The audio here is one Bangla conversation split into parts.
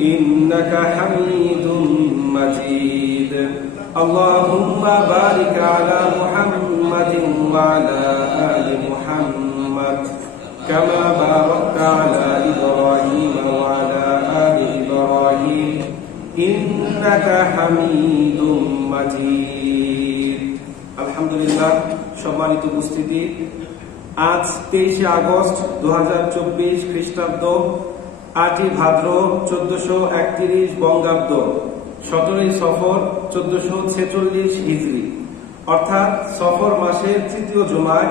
إنك حميد مجيد اللهم بارك على محمد وعلى آل محمد كما باركت على إبراهيم وعلى آل إبراهيم إنك حميد مجيد الحمد لله সম্মানিত উপস্থিতি আজ 23 আগস্ট 2024 খ্রিস্টাব্দ 8 ভাদ্র 1431 বঙ্গাব্দ 17 সফর 1446 হিজরি অর্থাৎ সফর মাসের তৃতীয় জুমায়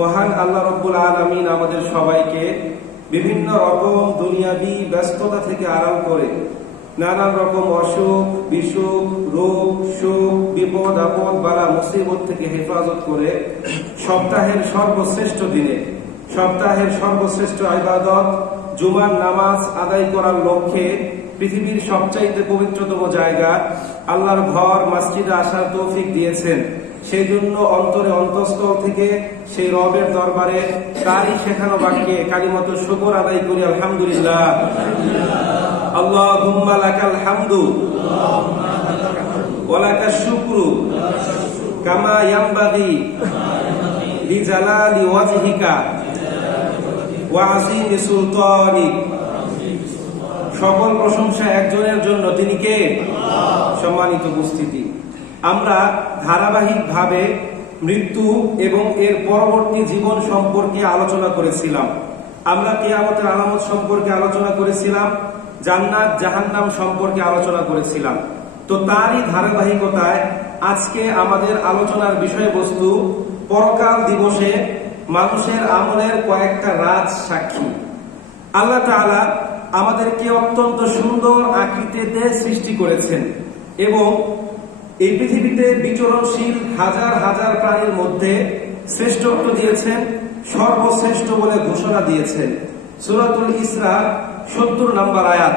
মহান আল্লাহ রাব্বুল আলামিন আমাদের সবাইকে বিভিন্ন রকম দুনিয়াবি ব্যস্ততা থেকে আরাম করে নানান রকম অসুখ বিসুখ রোগ শোক বিপদ আপদ বালা মুসিবত থেকে হেফাজত করে সপ্তাহের সর্বশ্রেষ্ঠ দিনে সপ্তাহের সর্বশ্রেষ্ঠ ইবাদত জুমার নামাজ আদায় করার লক্ষ্যে পৃথিবীর সবচাইতে পবিত্রতম জায়গা আল্লাহর ঘর মসজিদে আসার তৌফিক দিয়েছেন। সেই জন্য অন্তরে অন্তঃস্থল থেকে সেই রবের দরবারে তারই শেখানো বাক্যে কালিমাত শুকর আদায় করি আলহামদুলিল্লাহ। আল্লাহুম্মা লাকাল হামদু ওয়া লাকাশ শুকরু কামা ইয়ানবাগি লিজালালি ওয়াজহিকা ওয়া আযীমি সুলতানিক। সকল প্রশংসা একজনের জন্য, তিনি কে? সম্মানিত উপস্থিতি, আমরা ধারাবাহিকভাবে মৃত্যু এবং এর পরবর্তী জীবন সম্পর্কে আলোচনা করেছিলাম। আমরা কিয়ামতের আলামত সম্পর্কে আলোচনা করেছিলাম, জান্নাত জাহান্নাম সম্পর্কে আলোচনা করেছিলাম। তো তারই ধারাবাহিকতায় আজকে আমাদের আলোচনার বিষয়বস্তু পরকাল দিবসে মানুষের আমলের কয়েকটা রাজ সাক্ষী। আল্লাহ তাআলা আমাদেরকে অত্যন্ত সুন্দর আকৃতিতে সৃষ্টি করেছেন এবং এই পৃথিবীতে বিচরণশীল হাজার হাজার প্রাণীর মধ্যে শ্রেষ্ঠত্ব দিয়েছেন, সর্বশ্রেষ্ঠ বলে ঘোষণা দিয়েছেন। সূরাতুল ইসরা 70 নম্বর আয়াত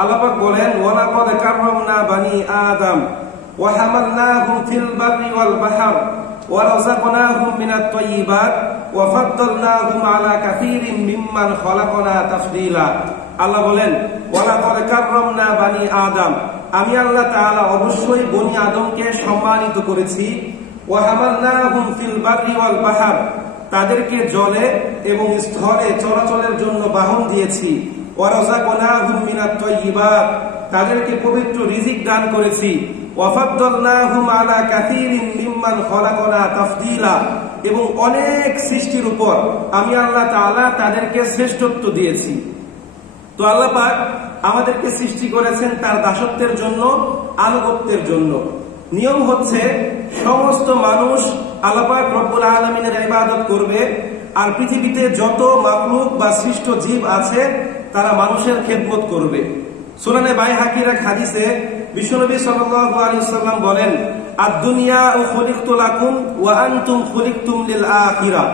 আল্লাহ পাক বলেন, ওয়ালাকাদ কাররামনা বানি আদম ওয়া হামালনাহুম ফিল বাররি ওয়াল বাহর ওয়া রাযাকনাহুম মিনাত তাইয়্যিবাত ওয়া ফাদ্দালনাহুম আলা কাসীরিম মিম্মান খালাকনা তাফদীলা। আল্লাহ বলেন, ওয়ালাকাদ কাররামনা বানি আদম, আমি আল্লাহ তাআলা অবশ্যই বনি আদমকে সম্মানিত করেছি। ওয়া হামালনাহুম ফিল বাররি ওয়াল বাহর, তাদেরকে জলে এবং স্থলে চলাচলের জন্য বাহন দিয়েছি। ওয়া রাযাকনাহুম মিনাত তাইয়্যিবাত, তাদেরকে পবিত্র রিজিক দান করেছি। ওয়া ফাদ্দালনাহুম আলা কাসীরিম মিম্মান খালাকনা তাফদীলা, এবং অনেক সৃষ্টির উপর আমি আল্লাহ তাআলা তাদেরকে শ্রেষ্ঠত্ব দিয়েছি। তো আল্লাহ পাক আমাদেরকে সৃষ্টি করেছেন তার দাসত্বের জন্য, আনুগত্যের জন্য। নিয়ম হচ্ছে সমস্ত মানুষ আল্লাহ পাক রব্বুল আলামিনের ইবাদত করবে, আর পৃথিবীতে যত মাখলুক বা সৃষ্ট জীব আছে তারা মানুষের খেদমত করবে। সুনানে বাইহাকির এক হাদিসে বিশ্বনবী সাল্লাল্লাহু আলাইহি ওয়াসাল্লাম বলেন, আদ-দুনিয়া খুলিকতু লাকুম ওয়া আনতুম খুলিকতুম লিল আখিরাহ,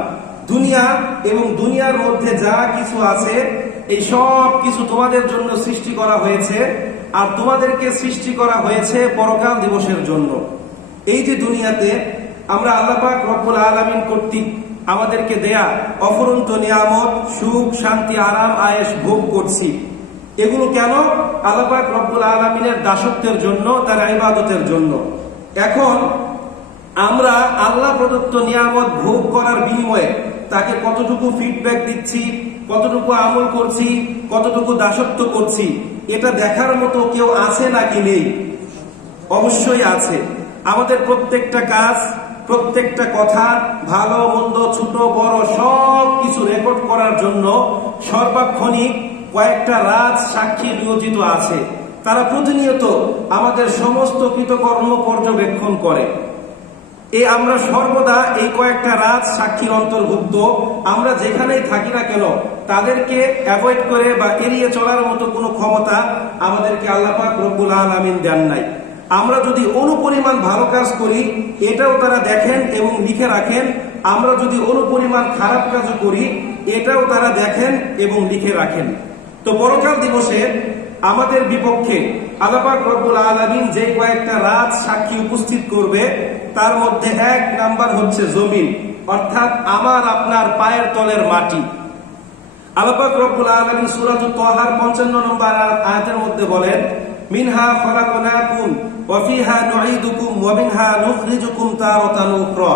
দুনিয়া এবং দুনিয়ার মধ্যে যা কিছু আছে এই সব কিছু তোমাদের জন্য সৃষ্টি করা হয়েছে, আর তোমাদেরকে সৃষ্টি করা হয়েছে পরকাল দিবসের জন্য। এই যে দুনিয়াতে আমরা আল্লাহ পাক রব্বুল আলামিন কর্তৃক আমাদেরকে দেয়া অফুরন্ত নিয়ামত, সুখ শান্তি আরাম আয়েশ ভোগ করছি, এগুলো কেন? আল্লাহ পাক রব্বুল আলামিনের দাসত্বের জন্য, তার ইবাদতের জন্য। এখন আমরা আল্লাহ প্রদত্ত নিয়ামত ভোগ করার বিনিময়ে তাকে কতটুকু ফিডব্যাক দিচ্ছি, কতটুকু আমল করছি, কতটুকু দাসত্ব করছি, এটা দেখার মতো কেউ আছে নাকি নেই? অবশ্যই আছে। আমাদের প্রত্যেকটা কাজ, প্রত্যেকটা কথা, ভালো মন্দ ছোট বড় সব কিছু রেকর্ড করার জন্য সর্বাক্ষণিক কয়েকটা রাজ সাক্ষী নিয়োজিত আছে। তারা প্রতিনিয়ত আমাদের সমস্ত কৃতকর্ম পর্যবেক্ষণ করে। আমরা সর্বদা এই কয়েকটা রাজ সাক্ষীর অন্তর্ভুক্ত। আমরা যেখানেই থাকি না কেন তাদেরকে অ্যাভয়েড করে বা এড়িয়ে চলার মতো কোনো ক্ষমতা আমাদেরকে আল্লাহ পাক রব্বুল আলামিন দেন নাই। আমরা যদি অনুপরিমাণ ভালো কাজ করি এটাও তারা দেখেন এবং লিখে রাখেন, আমরা যদি অনুপরিমাণ খারাপ কাজ করি এটাও তারা দেখেন এবং লিখে রাখেন। তো পরকাল দিবসে আমাদের বিপক্ষে আল্লাহ পাক রব্বুল আলামিন যে কয়েকটা রাজ সাক্ষী উপস্থিত করবে তার মধ্যে এক নাম্বার হচ্ছে জমিন, অর্থাৎ আমার আপনার পায়ের তলের মাটি। আল্লাহ পাক রব্বুল আলামিন সূরাতুত তাহার 55 নম্বর আয়াতের মধ্যে বলেন, মিনহা খলাকনাকুম ওয়া ফিহা নুঈদুকুম ওয়া মিনহা নুখরিজুকুম তারাতান উখরা।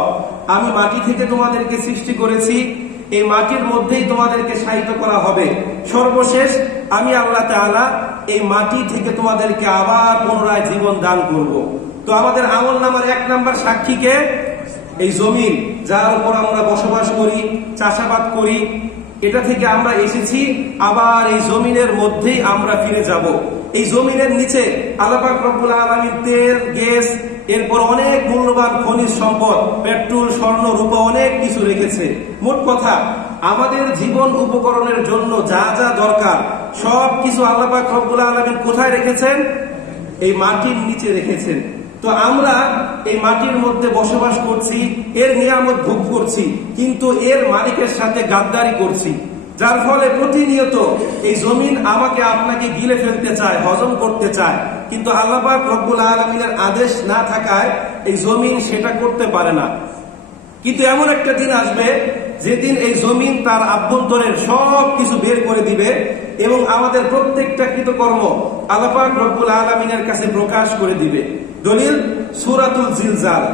আমি মাটি থেকে তোমাদেরকে সৃষ্টি করেছি, এই মাটির মধ্যেই তোমাদেরকে শায়িত করা হবে, সর্বশেষ আমি আল্লাহ তাআলা এই মাটি থেকে তোমাদেরকে আবার পুনরায় জীবন দান করব। তো আমাদের আমলনামার 1 নাম্বার সাক্ষীকে এই জমিন, যার উপর আমরা বসবাস করি, চাষাবাদ করি, এটা থেকে আমরা এসেছি, আবার এই জমিনের মধ্যেই আমরা ফিরে যাব। এই জমিনের নিচে আল্লাহ পাক রব্বুল আলামিন তেল, গ্যাস, এরপর অনেক মূল্যবান খনিজ সম্পদ, পেট্রোল, স্বর্ণ, রূপা অনেক কিছু রেখেছে। মোট কথা আমাদের জীবন উপকরণের জন্য যা যা দরকার সব কিছু আল্লাহ পাক রব্বুল আলামিন কোথায় রেখেছেন? এই মাটির নিচে রেখেছেন। তো আমরা এই মাটির মধ্যে বসবাস করছি, এর নিয়ামত ভোগ করছি, কিন্তু এর মালিকের সাথে গাদ্দারি করছি, যার ফলে প্রতিনিয়ত এই জমিন আমাকে আপনাকে গিলে ফেলতে চায়, হজম করতে চায়, কিন্তু আল্লাহ পাক রব্বুল আলামিনের আদেশ না থাকায় এই জমিন সেটা করতে পারে না। কিন্তু এমন একটা দিন আসবে যেদিন এই জমিন তার আভ্যন্তরের সব কিছু বের করে দিবে এবং আমাদের প্রত্যেকটা কৃতকর্ম আল্লাহ পাক রব্বুল আলামিনের কাছে প্রকাশ করে দিবে। দলিল সূরাতুল জিলজাল।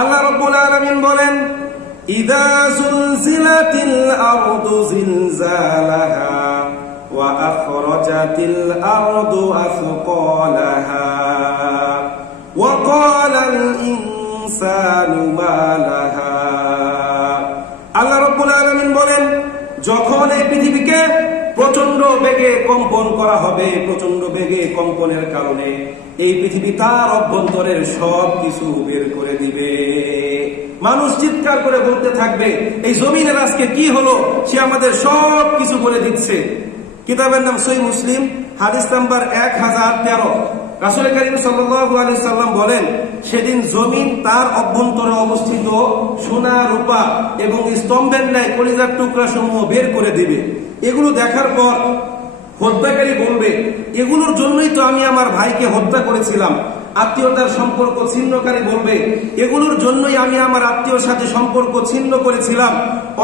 আল্লাহ রব্বুল আলামিন বলেন, ইযা যুলজিলাতিল আরদু জিলজালাহা ওয়া আখরাজাতিল আরদু আথকালাহা ওয়া ক্বালাল ইনসানু মা লাহা। আল্লাহ রাব্বুল আলামিন বলেন, যখন এই পৃথিবীকে প্রচন্ড বেগে কম্পন করা হবে, প্রচন্ড বেগে কম্পনের কারণে এই পৃথিবী তার অভ্যন্তরের সব কিছু বের করে দিবে। মানুষ চিৎকার করে বলতে থাকবে, এই জমিনের আজকে কি হলো, সে আমাদের সব কিছু বলে দিচ্ছে। কিতাবের নাম সহিহ মুসলিম, হাদিস নাম্বার 1013। রাসূল করিম সাল্লাল্লাহু আলাইহি সাল্লাম বলেন, সেদিন জমিন তার অভ্যন্তরে অবস্থিত সোনা, রূপা এবং স্তম্ভের ন্যায় কলিজার টুকরা সমূহ বের করে দিবে। এগুলো দেখার পর হত্যাকারী বলবে, এগুলোর জন্যই তো আমি আমার ভাইকে হত্যা করেছিলাম। আত্মীয়তার সম্পর্ক ছিন্নকারী বলবে, এগুলোর জন্যই আমি আমার আত্মীয়র সাথে সম্পর্ক ছিন্ন করেছিলাম।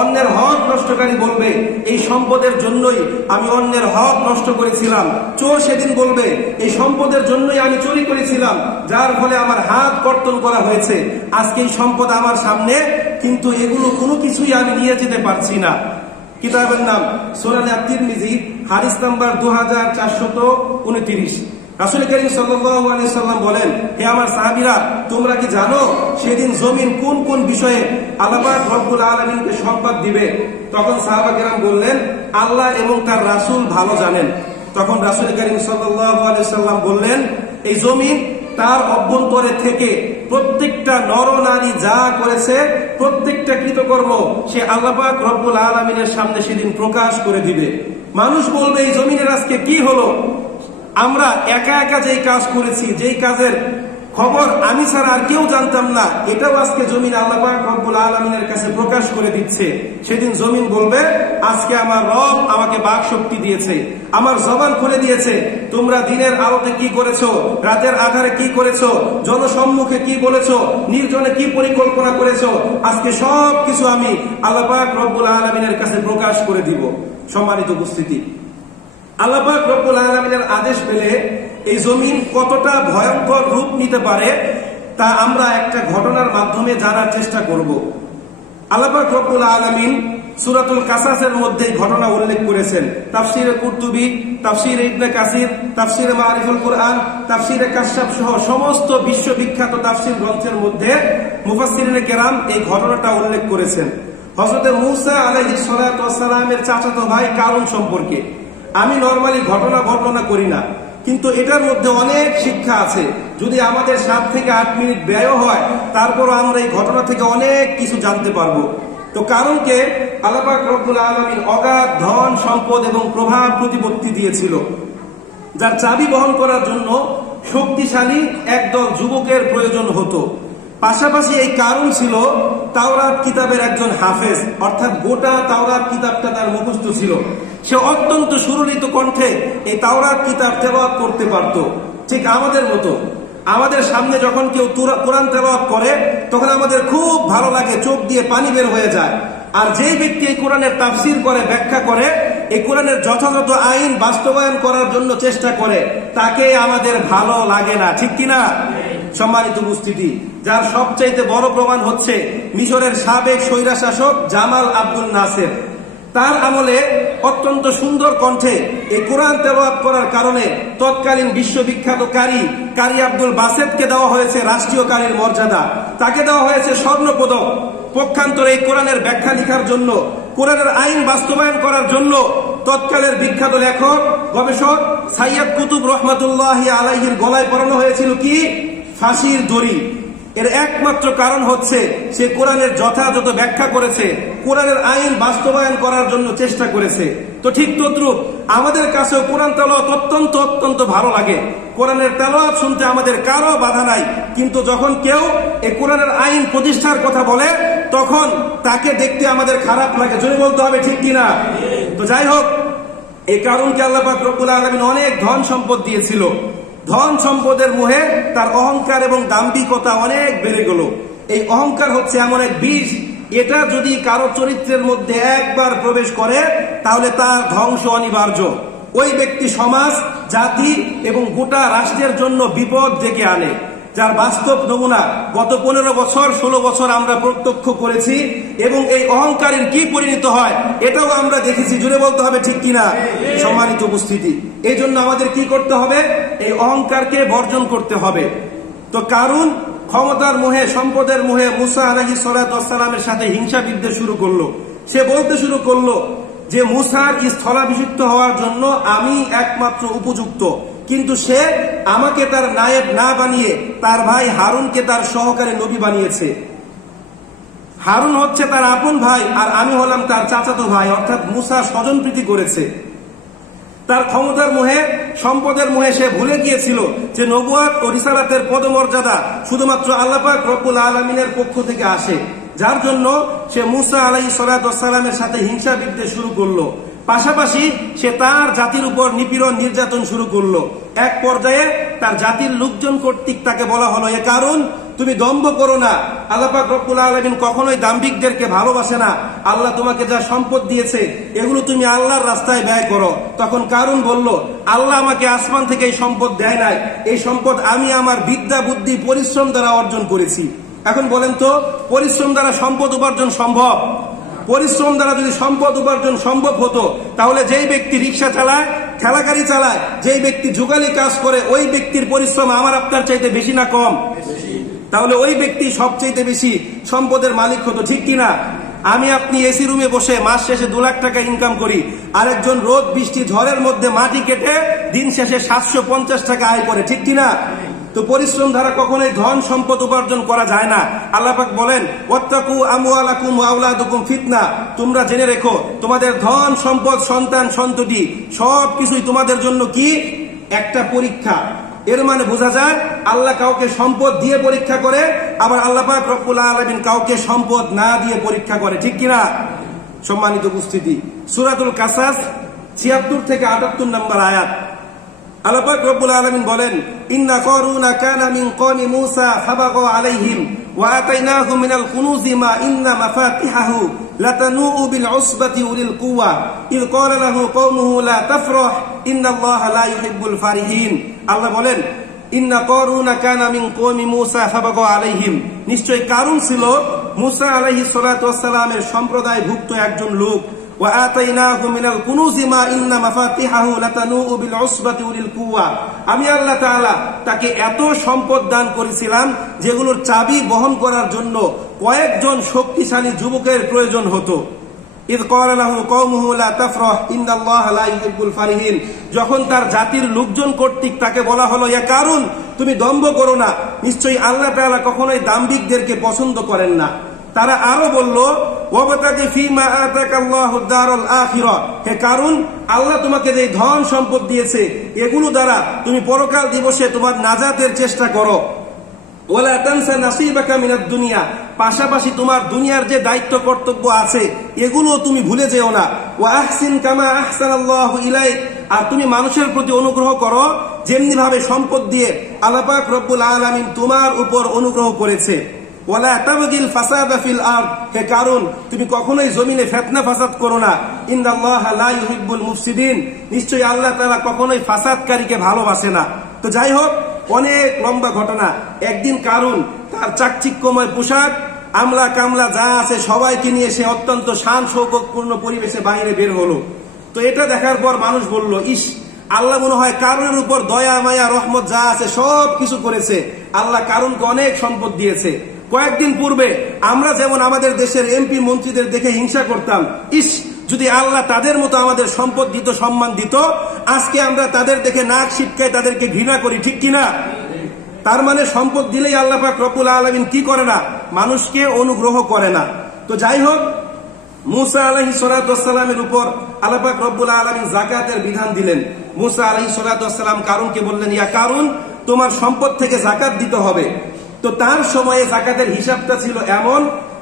অন্যের হক নষ্টকারী বলবে, এই সম্পদের জন্যই আমি অন্যের হক নষ্ট করেছিলাম। চোর সেদিন বলবে, এই সম্পদের জন্যই আমি চুরি করেছিলাম, যার ফলে আমার হাত কর্তন করা হয়েছে। আজকে এই সম্পদ আমার সামনে, কিন্তু এগুলো কোনো কিছুই আমি নিয়ে যেতে পারছি না। কিতাবের নাম সুনানে আত-তিরমিজি, হাদিস নাম্বার 2429। রাসূল করিম সাল্লাল্লাহু আলাইহি সাল্লাম বলেন, হে আমার সাহাবীরা, তোমরা কি জানো সেদিন জমিন কোন কোন বিষয়ে আল্লাহ পাক রব্বুল আলামিনকে সংবাদ দিবে? তখন সাহাবা কেরাম বললেন, আল্লাহ এবং তার রাসূল ভালো জানেন। তখন রাসূল করিম সাল্লাল্লাহু আলাইহি সাল্লাম বললেন, এই জমিন তার অভ্যন্তরে থেকে প্রত্যেকটা নর নারী যা করেছে, প্রত্যেকটা কৃতকর্ম সে আল্লাহ পাক রব্বুল আলামিনের সামনে সেদিন প্রকাশ করে দিবে। মানুষ বলবে, এই জমিনের আজকে কি হলো? আমরা একা একা যেই কাজ করেছি, যেই কাজের খবর আমি ছাড়া আর কেউ জানতাম না, এটাও আজকে জমিন আল্লাহ পাক রব্বুল আলামিনের কাছে প্রকাশ করে দিচ্ছে। সেদিন জমিন বলবে, আজকে আমার রব আমাকে বাক শক্তি দিয়েছে, আমার জবান খুলে দিয়েছে। তোমরা দিনের আলোতে কি করেছো, রাতের আধারে কি করেছো, জনসম্মুখে কি বলেছো, নির্জনে কি পরিকল্পনা করেছো, আজকে সব কিছু আমি আল্লাহ পাক রব্বুল আলামিনের কাছে প্রকাশ করে দিব। সম্মানিত উপস্থিতি, আল্লাহ পাক রব্বুল আলামিনের আদেশ পেলে এই জমিন কতটা ভয়ঙ্কর রূপ নিতে পারে তা আমরা একটা ঘটনার মাধ্যমে জানার চেষ্টা করব। আল্লাহ পাক রব্বুল আলামিন সূরাতুল কাসাসের মধ্যে ঘটনা উল্লেখ করেছেন। তাফসীরে কুরতুবী, তাফসীরে ইবনে কাসির, তাফসীরে মারিফুল কুরআন, তাফসীরে কাশফ সহ সমস্ত বিশ্ববিখ্যাত তাফসীর গ্রন্থের মধ্যে মুফাসসিরিনে কেরাম এই ঘটনাটা উল্লেখ করেছেন। হযরত মূসা আলাইহিস সালাতু ওয়াস সালামের চাচাতো ভাই কারুন সম্পর্কে। আমি নরমালি ঘটনা বর্ণনা করি না, কিন্তু এটার মধ্যে অনেক শিক্ষা আছে। যদি আমাদের 7 থেকে 8 মিনিট ব্যয় হয়, তারপরও আমরা এই ঘটনা থেকে অনেক কিছু জানতে পারবো। তো কারণকে আল্লাহ পাক রব্বুল আলামিন অগাধ ধন সম্পদ এবং প্রভাব প্রতিপত্তি দিয়েছিল, যার চাবি বহন করার জন্য শক্তিশালী একদল যুবকের প্রয়োজন হতো। পাশাপাশি এই কারণ ছিল তাওরাত কিতাবের একজন হাফেজ, অর্থাৎ গোটা তাওরাত কিতাবটা তার মুখস্থ ছিল। সে অত্যন্ত সুললিত কণ্ঠে এই তাওরাত কিতাব তেলাওয়াত করতে পারত। ঠিক আমাদের মতো, আমাদের সামনে যখন কেউ কোরআন তেলাওয়াত করে তখন আমাদের খুব ভালো লাগে, চোখ দিয়ে পানি বের হয়ে যায়। আর যেই ব্যক্তি এই কোরআনের তাফসীর করে, ব্যাখ্যা করে, এই কোরআনের যথাযথ আইন বাস্তবায়ন করার জন্য চেষ্টা করে, তাকে আমাদের ভালো লাগে না, ঠিক কিনা? সম্মানিত উপস্থিতি, যার সবচাইতে বড় প্রমাণ হচ্ছে মিশরের সাবেক স্বৈরশাসক জামাল আব্দুল নাসের। তার আমলে অত্যন্ত সুন্দর কণ্ঠে এই কোরআন তেলাওয়াত করার কারণে তৎকালীন বিশ্ববিখ্যাত কারি আব্দুল বাসেতকে দেওয়া হয়েছে রাষ্ট্রীয় কারির মর্যাদা, তাকে দেওয়া হয়েছে স্বর্ণপদক। পক্ষান্তরে এই কোরআনের ব্যাখ্যা লেখার জন্য, কোরআনের আইন বাস্তবায়ন করার জন্য তৎকালের বিখ্যাত লেখক গবেষক সাইয়্যিদ কুতুব রহমাতুল্লাহি আলাইহির গলায় পরানো হয়েছিল কি? ফাঁসির দড়ি। এর একমাত্র কারণ হচ্ছে সে কোরআনের যথাযথ ব্যাখ্যা করেছে, কোরআনের আইন বাস্তবায়ন করার জন্য চেষ্টা করেছে। তো ঠিক তদ্রুপ আমাদের কাছেও কোরআন তেলাওয়াত অত্যন্ত অত্যন্ত ভালো লাগে। কোরআনের তেলাওয়াত শুনতে আমাদের কারো বাধা নাই, কিন্তু যখন কেউ এই কোরআনের আইন প্রতিষ্ঠার কথা বলে তখন তাকে দেখতে আমাদের খারাপ লাগে। জোরে বলতে হবে, ঠিক কিনা? তো যাই হোক, এই কারণকে আল্লাহ পাক রব্বুল আলামিন অনেক ধন সম্পদ দিয়েছিল। ধন সম্পদের মোহে তার অহংকার এবং দাম্ভিকতা অনেক বেড়ে গেল। এই অহংকার হচ্ছে এমন এক বিষ, এটা যদি কারো চরিত্রের মধ্যে একবার প্রবেশ করে তাহলে তার ধ্বংস অনিবার্য। ওই ব্যক্তি সমাজ, জাতি এবং গোটা রাষ্ট্রের জন্য বিপদ ডেকে আনে, যার বাস্তব নমুনা গত 15 বছর 16 বছর আমরা প্রত্যক্ষ করেছি। এবং এই অহংকারের কি পরিণত হয় এটাও আমরা দেখেছি। জুড়ে বলতে হবে, ঠিক কিনা? সম্মানিত উপস্থিতি, এই জন্য আমাদের কি করতে হবে? এই অহংকারকে বর্জন করতে হবে। তো কারুন ক্ষমতার মোহে, সম্পদের মোহে মুসা আলাইহিস সালাতু ওয়াস সালামের সাথে হিংসা বিদ্বেষ শুরু করলো। সে বলতে শুরু করলো যে মুসার স্থলাভিষিক্ত হওয়ার জন্য আমি একমাত্র উপযুক্ত, কিন্তু সে আমাকে তার নায়েব না বানিয়ে তার ভাই হারুনকে তার সহকারী নবী বানিয়েছে। হারুন হচ্ছে তার আপন ভাই আর আমি হলাম তার চাচাতো ভাই, অর্থাৎ মুসা স্বজনপ্রীতি করেছে। তার ক্ষমতার মোহে, সম্পদের মোহে সে ভুলে গিয়েছিল যে নবুয়ত ও রিসালাতের পদমর্যাদা শুধুমাত্র আল্লাহ পাক রব্বুল আলামিনের পক্ষ থেকে আসে, যার জন্য সে মুসা আলাইহিস সালাতু ওয়াস সালামের সাথে হিংসা বিদ্বেষ শুরু করলো। পাশাপাশি সে তার জাতির উপর নিপীড়ন নির্যাতন শুরু করলো। এক পর্যায়ে তার জাতির লোকজন কর্তৃক তাকে বলা হলো, এ কারণ তুমি দম্ভ করো না, আল্লাহ পাক রব্বুল আলামিন কখনোই দাম্ভিকদেরকে ভালোবাসে না। আল্লাহ তোমাকে যা সম্পদ দিয়েছে এগুলো তুমি আল্লাহর রাস্তায় ব্যয় করো। তখন কারুন বলল, আল্লাহ আমাকে আসমান থেকে এই সম্পদ দেয় নাই, এই সম্পদ আমি আমার বিদ্যা বুদ্ধি পরিশ্রম দ্বারা অর্জন করেছি। এখন বলেন তো, পরিশ্রম দ্বারা সম্পদ উপার্জন সম্ভব? পরিশ্রম দ্বারা যদি সম্পদ উপার্জন সম্ভব হতো তাহলে যেই ব্যক্তি রিক্সা চালায়, ঠেলাগাড়ি চালায়, যেই ব্যক্তি যুগালি কাজ করে, ওই ব্যক্তির পরিশ্রম আমার আপনার চাইতে বেশি না কম? তাহলে ওই ব্যক্তি সবচাইতে বেশি সম্পদের মালিক হতো, ঠিক কিনা? আমি আপনি এসি রুমে বসে মাস শেষে 2 লাখ টাকা ইনকাম করি, আরেকজন রোদ বৃষ্টি ঝড়ের মধ্যে মাটি কেটে দিন শেষে 750 টাকা আয় করে, ঠিক কিনা? তো পরিশ্রম দ্বারা কখনোই ধন সম্পদ উপার্জন করা যায় না। আল্লাহ পাক বলেন, ওয়াত্তাকু আমওয়ালাকুম ওয়া আওলাদাকুম ফিতনা, তোমরা জেনে রেখো তোমাদের ধন সম্পদ সন্তান সন্ততি সবকিছুই তোমাদের জন্য কি? একটা পরীক্ষা। এর মানে বোঝা যায় আল্লাহ কাউকে সম্পদ দিয়ে পরীক্ষা করে, আবার আল্লাহ পাক রব্বুল আলামিন কাউকে সম্পদ না দিয়ে পরীক্ষা করে, ঠিক কিনা? সম্মানিত উপস্থিতি, সূরাতুল কাসাস 76 থেকে 78 নম্বর আয়াত, আল্লাহ পাক রব্বুল আলামিন বলেন, ইন্না কারুনা কানা মিন কওমি মূসা ফাবাগা আলাইহিম ওয়া আতাইনাহু মিনাল কুনুজি মা ইন্না মাফাতিহাহু লাতানূউ বিল উসবাতি উলিল কুওয়া ইয ক্বালা লাহু কওমুহু লা তাফরাহ ইন্নাল্লাহা লা ইউহিব্বুল ফারিহিন। আল্লাহ বলেন, ইন্না কারুনা কানা মিন কওমি মূসা ফাবাগা আলাইহিম, নিশ্চয় কারুন ছিল মূসা আলাইহিস সালাতু ওয়াস সালামের সম্প্রদায়ভুক্ত একজন লোক। ওয়া আতাইনাহু মিনাল কুনুজি মা ইন্না মাফাতিহাহু লাতানূউ বিল উসবাতি উলিল কুওয়া, আমি আল্লাহ তাআলা তাকে এত সম্পদ দান করেছিলাম যেগুলোর চাবি বহন করার জন্য কয়েকজন শক্তিশালী যুবকের প্রয়োজন হতো। ইয ক্বালা লাহু কওমুহু লা তাফরাহ ইন্নাল্লাহা লা ইউহিব্বুল ফারিহিন, যখন তার জাতির লোকজন কর্তৃক তাকে বলা হলো, ইয়া কারুন তুমি দম্ভ করো না, নিশ্চয়ই আল্লাহ তাআলা কখনোই দাম্ভিকদেরকে পছন্দ করেন না। তারা আরো বলল, ওয়াবতাগি ফীমা আতাকাল্লাহুদ দারুল আখিরা, হে কারুন আল্লাহ তোমাকে যে ধন সম্পদ দিয়েছে এগুলো দ্বারা তুমি পরকাল দিবসে তোমার নাজাতের চেষ্টা করো। ওয়ালা তানসা নাসিবাকা মিনাদ দুনিয়া, পাশাপাশি তোমার দুনিয়ার যে দায়িত্ব কর্তব্য আছে এগুলো তুমি ভুলে যেও না। ওয়া আহসিন কামা আহসানাল্লাহু ইলাইক, আর তুমি মানুষের প্রতি অনুগ্রহ করো যেমনি ভাবে সম্পদ দিয়ে আল্লাহ পাক রব্বুল আলামিন তোমার উপর অনুগ্রহ করেছে। ওয়ালা তাবগিল ফাসাদা ফিল আরদ, হে কারুন তুমি কখনোই জমিনে ফিতনা ফাসাদ করো না। ইন্নাল্লাহা লা ইউহিব্বুল মুফসিদিন, নিশ্চয়ই আল্লাহ তাআলা কখনোই ফাসাদকারীকে ভালোবাসে না। তো যাই হোক, অনেক লম্বা ঘটনা। একদিন কারুন তার চাকচিক্যময় পোশাক, আমলা কামলা যা আছে সবাইকে নিয়ে সে অত্যন্ত শান শৌকতপূর্ণ পরিবেশে বাইরে বের হলো। তো এটা দেখার পর মানুষ বলল, ইস, আল্লাহ মনে হয় কারুনের উপর দয়া মায়া রহমত যা আছে সব কিছু করেছে, আল্লাহ কারুনকে অনেক সম্পদ দিয়েছে। কয়েকদিন পূর্বে আমরা যেমন আমাদের দেশের এমপি মন্ত্রীদের দেখে হিংসা করতাম, ইস, যদি আল্লাহ তাদের মতো আমাদের সম্পদ দিত, সম্মান দিত, আজকে আমরা তাদের দেখে নাক সিটকায় তাদেরকে ঘৃণা করি, ঠিক কিনা? তার মানে সম্পদ দিলেই আল্লাহ পাক রব্বুল আলামিন কি করে না? মানুষকে অনুগ্রহ করে না। তো যাই হোক, মুসা আলাইহিস সালাতু ওয়াস সালামের উপর আল্লাহ পাক রব্বুল আলামিন যাকাতের বিধান দিলেন। মুসা আলাইহিস সালাতু ওয়াস সালাম কারুনকে বললেন, ইয়া কারুন, তোমার সম্পদ থেকে যাকাত দিতে হবে। তো তার সময়ে যাকাতের হিসাবটা ছিল এমন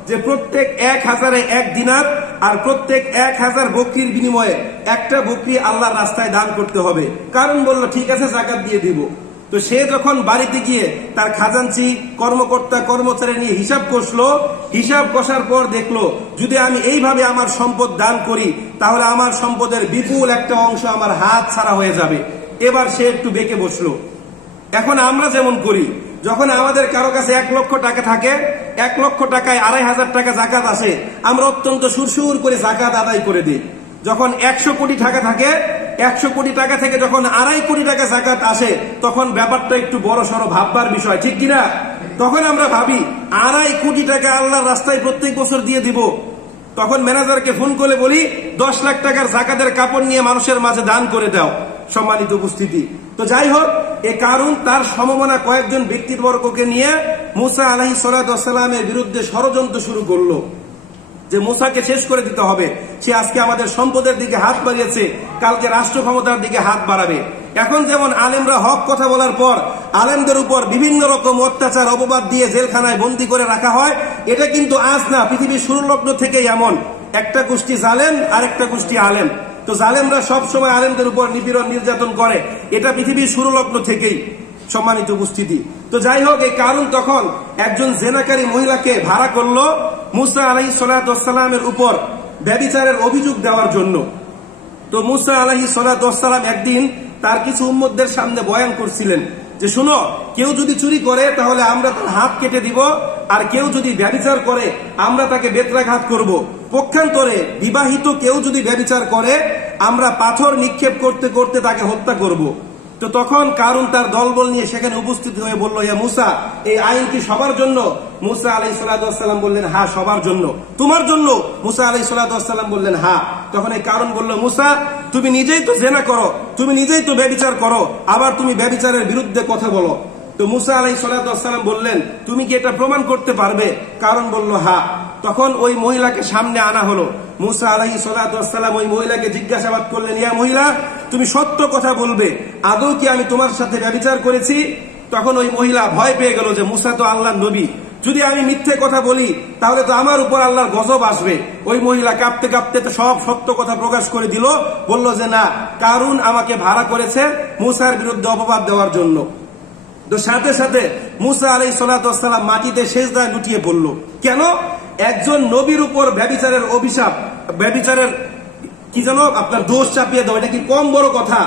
যে প্রত্যেক 1000-এ 1 দিনার আর প্রত্যেক 1000 বকরির বিনিময়ে একটা বকরি আল্লাহর রাস্তায় দান করতে হবে। কারণ বলল, ঠিক আছে, যাকাত দিয়ে দিব। তো সে যখন বাড়িতে গিয়ে তার খাজাঞ্চি কর্মকর্তা কর্মচারী নিয়ে হিসাব কষলো, হিসাব কষার পর দেখলো যদি আমি এইভাবে আমার সম্পদ দান করি তাহলে আমার সম্পদের বিপুল একটা অংশ আমার হাত ছাড়া হয়ে যাবে। এবার সে একটু বেঁকে বসলো। এখন আমরা যেমন করি, যখন আমাদের কারো কাছে 1 লক্ষ টাকা থাকে, 1 লক্ষ টাকায় 2500 টাকা যাকাত আসে, আমরা অত্যন্ত সুরসুর করে যাকাত আদায় করে দিই। যখন 100 কোটি টাকা থাকে, 100 কোটি টাকা থেকে যখন 2.5 কোটি টাকা যাকাত আসে, তখন ব্যাপারটা একটু বড় সড়ো ভাববার বিষয়, ঠিক কিনা? তখন আমরা ভাবি 2.5 কোটি টাকা আল্লাহর রাস্তায় প্রত্যেক বছর দিয়ে দিব। তখন ম্যানেজারকে ফোন করে বলি, 10 লাখ টাকার যাকাতের কাপড় নিয়ে মানুষের মাঝে দান করে দাও। সম্মানিত উপস্থিতি, তো যাই হোক, এ কারুন তার সমমনা কয়েকজন ব্যক্তিবর্গকে নিয়ে মুসা আলাইহিস সালাতু ওয়াস সালামের বিরুদ্ধে ষড়যন্ত্র শুরু করলো যে মুসাকে শেষ করে দিতে হবে। সে আজকে আমাদের সম্পদের দিকে হাত বাড়িয়েছে, কালকে রাষ্ট্র ক্ষমতার দিকে হাত বাড়াবে। এখন যেমন আলেমরা হক কথা বলার পর আলেমদের উপর বিভিন্ন রকম অত্যাচার অপবাদ দিয়ে জেলখানায় বন্দী করে রাখা হয়, এটা কিন্তু আজ না, পৃথিবীর শুরুলগ্ন থেকেই এমন। একটা গোষ্ঠী জালেম আর একটা গোষ্ঠী আলেম। তো জালেমরা সব সময় আলেমদের উপর নিপীড়ন নির্যাতন করে, এটা পৃথিবীর শুরুলগ্ন থেকেই। সম্মানিত উপস্থিতি, তো যাই হোক, এই কারুন তখন একজন জেনাকারী মহিলাকে ভাড়া করলো মুসা আলাইহিস সালাতু ওয়াস সালামের উপর ব্যভিচারের অভিযোগ দেওয়ার জন্য। তো মুসা আলাইহিস সালাতু ওয়াস সালাম একদিন তার কিছু উম্মতদের সামনে বয়ান করছিলেন যে, শুনো, কেউ যদি চুরি করে তাহলে আমরা তার হাত কেটে দিব, আর কেউ যদি ব্যভিচার করে আমরা তাকে বেত্রাঘাত করব। পক্ষান্তরে বিবাহিত কেউ যদি ব্যভিচার করে আমরা পাথর নিক্ষেপ করতে করতে তাকে হত্যা করব। তো তখন কারুন তার দলবল নিয়ে সেখানে উপস্থিত হয়ে বলল, ইয়া মুসা, এই আইন কি সবার জন্য? মুসা আলাইহিস সালাতু ওয়াস সালাম বললেন, হ্যাঁ, সবার জন্য। তোমার জন্য? মুসা আলাইহিস সালাতু ওয়াস সালাম বললেন, হ্যাঁ। তখন এই কারুন বলল, মুসা, তুমি নিজেই তো জিনা করো, তুমি নিজেই তো ব্যভিচার করো, আবার তুমি ব্যভিচারের বিরুদ্ধে কথা বলো। তো মুসা আলাইহিস সালাতু ওয়াস সালাম বললেন, তুমি কি এটা প্রমাণ করতে পারবে? কারুন বলল, হ্যাঁ। তখন ওই মহিলাকে সামনে আনা হলো। মুসা আলাইহিস সালাতু ওয়াস সালাম ওই মহিলাকে জিজ্ঞাসাবাদ করলেন, ইয়া মহিলা, তুমি সত্য কথা বলবে, আদৌ কি আমি তোমার সাথে ব্যভিচার করেছি? তখন ওই মহিলা ভয় পেয়ে গেল যে মুসা তো আল্লাহর নবী, যদি আমি মিথ্যে কথা বলি তাহলে তো আমার উপর আল্লাহর গজব আসবে। ওই মহিলা কাঁপতে কাঁপতে তো সব সত্য কথা প্রকাশ করে দিল, বলল যে না, কারুন আমাকে ভাড়া করেছে মুসার বিরুদ্ধে অপবাদ দেওয়ার জন্য। তো সাথে সাথে মুসা আলাইহিস সালাতু ওয়াস সালাম মাটিতে সিজদায় লুটিয়ে পড়ল। কেন? একজন নবীর উপর ব্যভিচারের অভিশাপ, ব্যভিচারের কি জানো আপনার দোষ চাপিয়ে দাও, এটা কি কম বড় কথা?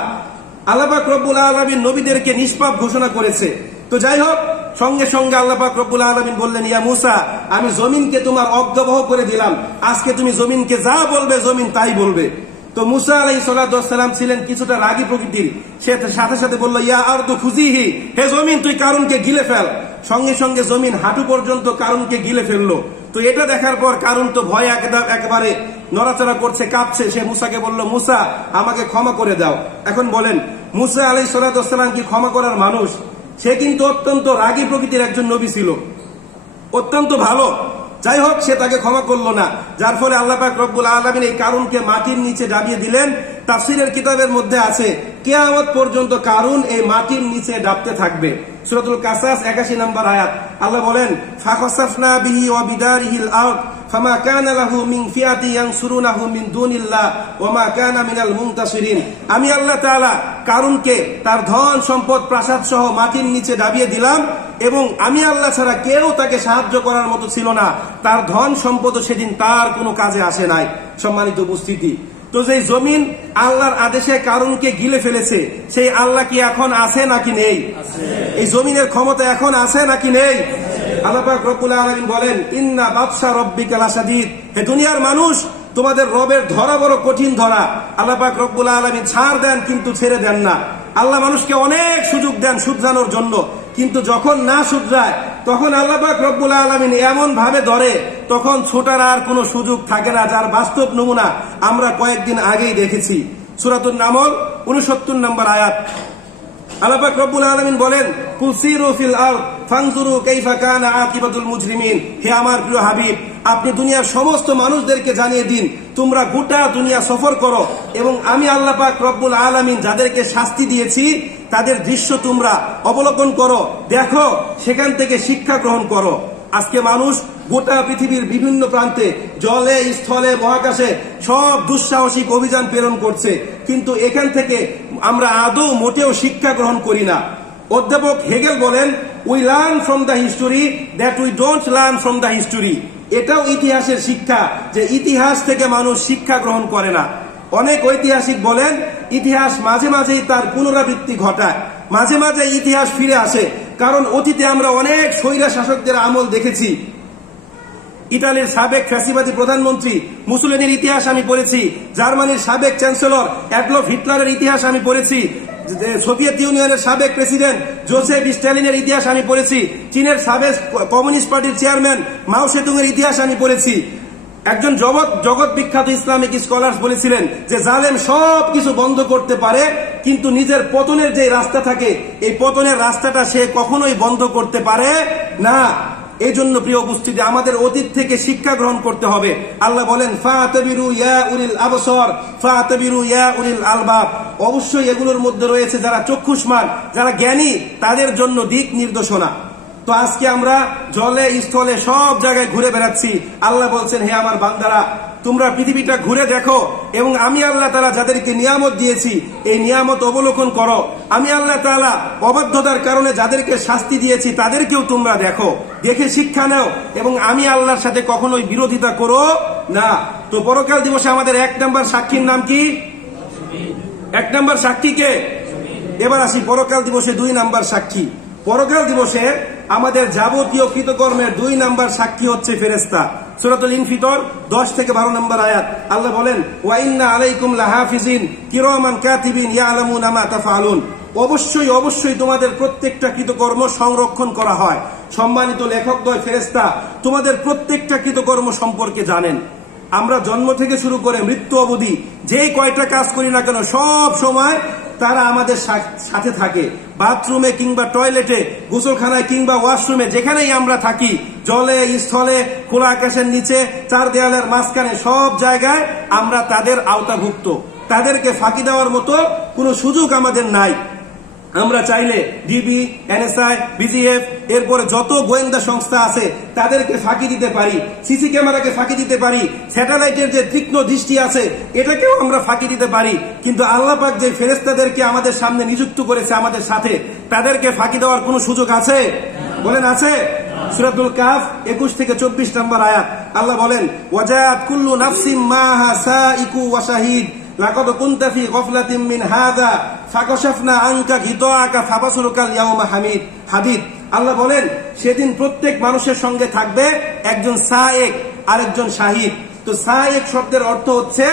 আল্লাহ পাক রব্বুল আলামিন নবীদেরকে নিষ্পাপ ঘোষণা করেছে। তো যাই হোক, সঙ্গে সঙ্গে আল্লাহ পাক রব্বুল আলামিন বললেন, ইয়া মুসা, আমি জমিনকে তোমার অজ্ঞাবহ করে দিলাম, আজকে তুমি জমিনকে যা বলবে জমিন তাই বলবে। তো মুসা আলাইহিস সালাতু ওয়াস সালাম ছিলেন কিছুটা রাগী প্রকৃতির, সে সাথে সাথে বলল, ইয়া আরদু খুজিহি, হে জমিন তুই কারুনকে গিলে ফেল। সঙ্গে সঙ্গে জমিন হাঁটু পর্যন্ত কারুনকে গিলে ফেললো। তো এটা দেখার পর কারুন তো ভয়ে একেবারে নড়াচড়া করছে, কাঁপছে। সে মুসাকে বলল, মুসা, আমাকে ক্ষমা করে দাও। এখন বলেন, মুসা আলাইহিস সালাতু ওয়াস সালাম কি ক্ষমা করার মানুষ? সে কিন্তু অত্যন্ত রাগী প্রকৃতির একজন নবী ছিল, অত্যন্ত ভালো। যাই হোক, সে তাকে ক্ষমা করলো না, যার ফলে আল্লাহ পাক রব্বুল আলামিন এই কারুনকে মাটির নিচে ডাবিয়ে দিলেন। তাফসীরের কিতাবের মধ্যে আছে কিয়ামত পর্যন্ত কারুন এই মাটির নিচে ডাবতে থাকবে। সূরাতুল কাসাস 81 নম্বর আয়াত, আল্লাহ বলেন, ফাখাসাফনা বিহি ওয়া বিদারিহিল আরদ ফামা কানা লাহু মিন ফিয়াতি ইয়ানসুরুনাহু মিন দুনিল্লাহ ওয়া মা কানা মিনাল মুনতাসিরিন। আমি আল্লাহ তাআলা কারুনকে তার ধন সম্পদ প্রাসাদ সহ মাটির নিচে দাবিয়ে দিলাম এবং আমি আল্লাহ ছাড়া কেউ তাকে সাহায্য করার মতো ছিল না। তার ধন সম্পদ সেদিন তার কোনো কাজে আসে নাই। সম্মানিত উপস্থিতি, তো যে জমিন আল্লাহর আদেশে কারুনকে গিলে ফেলেছে সেই আল্লাহ কি এখন আছে নাকি নেই? এই জমিনের ক্ষমতা এখন আছে নাকি নেই? আল্লাহ পাক রব্বুল আলামিন বলেন, ইন্না বাতশা রব্বিকা লাশাদীদ। হে দুনিয়ার মানুষ, তোমাদের রবের ধরা বড় কঠিন ধরা। আল্লাহ পাক রব্বুল আলামিন ছাড় দেন কিন্তু ছেড়ে দেন না। আল্লাহ মানুষকে অনেক সুযোগ দেন শুধরানোর জন্য, কিন্তু যখন না শুধরায় তখন আল্লাহ পাক রব্বুল আলামিন এমন ভাবে ধরে তখন ছোটার আর কোনো সুযোগ থাকে না, যার বাস্তব নমুনা আমরা কয়েকদিন আগেই দেখেছি। সূরাতুন নামল 69 নম্বর আয়াত। আল্লাহ পাক রব্বুল আলামিন বলেন, কুল সিরু ফিল আরদ ফানজুরু কাইফা কানা আকিবাতুল মুজরিমিন। হে আমার প্রিয় হাবিব, আপনি দুনিয়ার সমস্ত মানুষদেরকে জানিয়ে দিন, তোমরা গোটা দুনিয়া সফর করো এবং আমি আল্লাহ পাক রব্বুল আলামিন যাদেরকে শাস্তি দিয়েছি তাদের দৃশ্য তোমরা অবলোকন করো, দেখো, সেখান থেকে শিক্ষা গ্রহণ করো। আজকে মানুষ গোটা পৃথিবীর বিভিন্ন প্রান্তে জলে, স্থলে, মহাকাশে সব দুঃসাহসিক অভিযান প্রেরণ করছে, কিন্তু এখান থেকে আমরা আদৌ মোটেও শিক্ষা গ্রহণ করি না। অধ্যাপক হেগেল বলেন, we learn from the history that we don't learn from the history. এটাও ইতিহাসের শিক্ষা যে ইতিহাস থেকে মানুষ শিক্ষা গ্রহণ করে না। অনেক ঐতিহাসিক বলেন, ইতিহাস মাঝে মাঝেই তার পুনরাবৃত্তি ঘটায়, মাঝে মাঝে ইতিহাস ফিরে আসে, কারণ অতীতে আমরা অনেক স্বৈরা শাসকদের আমল দেখেছি। ইতালির সাবেক ফ্যাসিবাদী প্রধানমন্ত্রী মুসোলিনির ইতিহাস আমি পড়েছি, জার্মানির সাবেক চ্যান্সেলর অ্যাডলফ হিটলারের ইতিহাস আমি পড়েছি, সোভিয়েত ইউনিয়নের সাবেক প্রেসিডেন্ট জোসেফ স্ট্যালিনের ইতিহাস আমি পড়েছি, চীনের সাবেক কমিউনিস্ট পার্টির চেয়ারম্যান মাও সেতুং এর ইতিহাস আমি পড়েছি। একজন জগৎ বিখ্যাত ইসলামিক স্কলার বলেছিলেন যে জালেম সব কিছু বন্ধ করতে পারে, কিন্তু নিজের পতনের যে রাস্তা থাকে এই পতনের রাস্তাটা সে কখনোই বন্ধ করতে পারে না। এই জন্য প্রিয় উপস্থিতি, আমাদের অতীত থেকে শিক্ষা গ্রহণ করতে হবে। আল্লাহ বলেন, ফাতাবিরু ইয়া উলিল আবসার ফাতাবিরু ইয়া উলিল আলবাব। অবশ্যই এগুলোর মধ্যে রয়েছে যারা চক্ষুষ্মান, যারা জ্ঞানী, তাদের জন্য দিক নির্দেশনা। তো আজকে আমরা জলে, স্থলে সব জায়গায় ঘুরে বেড়াচ্ছি। আল্লাহ বলছেন, হে আমার বান্দারা, তোমরা পৃথিবীটা ঘুরে দেখো এবং আমি আল্লাহ তাআলা যাদেরকে নিয়ামত দিয়েছি এই নিয়ামত অবলোকন করো। আমি আল্লাহ তাআলা অবাধ্যতার কারণে যাদেরকে শাস্তি দিয়েছি তাদেরকেও তোমরা দেখো, দেখে শিক্ষা নাও এবং আমি আল্লাহর সাথে কখনোই বিরোধিতা করো না। তো পরকাল দিবসে আমাদের 1 নম্বর সাক্ষীর নাম কি? 1 নম্বর সাক্ষী কে? এবার আসি পরকাল দিবসে 2 নম্বর সাক্ষী। পরকাল দিবসে আমাদের যাবতীয় কৃতকর্মের 2 নম্বর সাক্ষী হচ্ছে ফেরেশতা। সূরাতুল ইনফিতর 10 থেকে 12 নম্বর আয়াত। আল্লাহ বলেন, ওয়া ইন্না আলাইকুম লাহাফিজিন কিরামান কাতিবিন ইয়ালামুনা মা তাফআলুন। অবশ্যই অবশ্যই তোমাদের প্রত্যেকটা কৃতকর্ম সংরক্ষণ করা হয়। সম্মানিত লেখকদ্বয় ফেরেশতা তোমাদের প্রত্যেকটা কৃতকর্ম সম্পর্কে জানেন। আমরা জন্ম থেকে শুরু করে মৃত্যু অবধি যে কয়টা কাজ করি না কেন সব সময় তারা আমাদের সাথে থাকে। বাথরুমে কিংবা টয়লেটে, গোসলখানায় কিংবা ওয়াশরুমে, যেখানেই আমরা থাকি, জলে, স্থলে, খোলা আকাশের নিচে, 4 দেয়ালের মাঝখানে, সব জায়গায় আমরা তাদের আওতাভুক্ত। তাদেরকে ফাঁকি দেওয়ার মতো কোনো সুযোগ আমাদের নাই। আমরা চাইলে ডিবি, এনএসআই, বিজিএফ, এরপরে যত গোয়েন্দা সংস্থা আছে তাদেরকে ফাঁকি দিতে পারি, সিসি ক্যামেরাকে ফাঁকি দিতে পারি, স্যাটেলাইটের যে তীক্ষ্ণ দৃষ্টি আছে এটাকেও আমরা ফাঁকি দিতে পারি। কিন্তু আল্লাহ পাক যে ফেরেশতাদেরকে আমাদের সামনে নিযুক্ত করেছে আমাদের সাথে, তাদেরকে ফাঁকি দেওয়ার কোনো সুযোগ আছে? বলেন, আছে? সূরাতুল কাহফ 21 থেকে 24 নম্বর আয়াত। আল্লাহ বলেন, ওয়াজাআত কুল্লু নাফসিম মাহা সাইকু ওয়া শাহিদ লাকাদ কুনতা ফি গফলাতিন মিন হাযা ফাকাশাফনা আনকা গিতাআকা ফাবাসুরুকাল ইয়াওমা হাদিদ। আল্লাহ বলেন, সেদিন প্রত্যেক মানুষের সঙ্গে থাকবে একজন সায়েক আর একজন শাহিদ। তো সায়েক শব্দের অর্থ হচ্ছে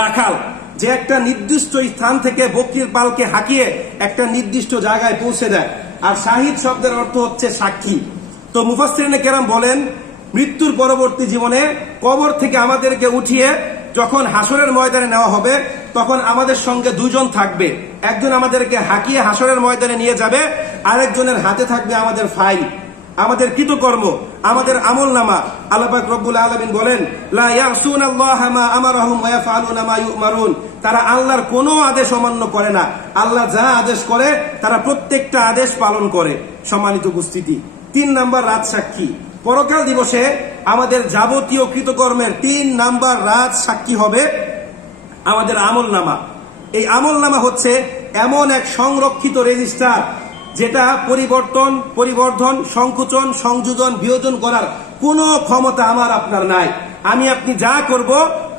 রাখাল, যে একটা নির্দিষ্ট স্থান থেকে বকরির পালকে হাঁকিয়ে একটা নির্দিষ্ট জায়গায় পৌঁছে দেয়। আর শাহিদ শব্দের অর্থ হচ্ছে সাক্ষী। তো মুফাসসিরিনে কেরাম বলেন, মৃত্যুর পরবর্তী জীবনে কবর থেকে আমাদেরকে উঠিয়ে যখন হাসরের ময়দানে নেওয়া হবে তখন আমাদের সঙ্গে 2 জন থাকবে। একজন আমাদেরকে হাঁকিয়ে হাসরের ময়দানে নিয়ে যাবে, আরেকজনের হাতে থাকবে আমাদের ফাইল, আমাদের কৃতকর্ম, আমাদের আমলনামা। আল্লাহ পাক রব্বুল আলামিন বলেন, লা ইয়াসুনাল্লাহা মা আমারাহুম ওয়া ইয়াফআলুনা মা ইউমারুন। তারা আল্লাহর কোনো আদেশ অমান্য করে না, আল্লাহ যা আদেশ করে তারা প্রত্যেকটা আদেশ পালন করে। সম্মানিত উপস্থিতি, 3 নম্বর রাত সাক্ষী। পরকাল দিবসে আমাদের যাবতীয় কৃতকর্মের ৩ নাম্বার রাজ সাক্ষী হবে আমাদের আমল নামা। এই আমল নামা হচ্ছে এমন এক সংরক্ষিত রেজিস্টার যেটা পরিবর্ধন, সংকুচন, সংযোজন, বিয়োজন করার কোনো ক্ষমতা আমার আপনার নাই। আমি আপনি যা করব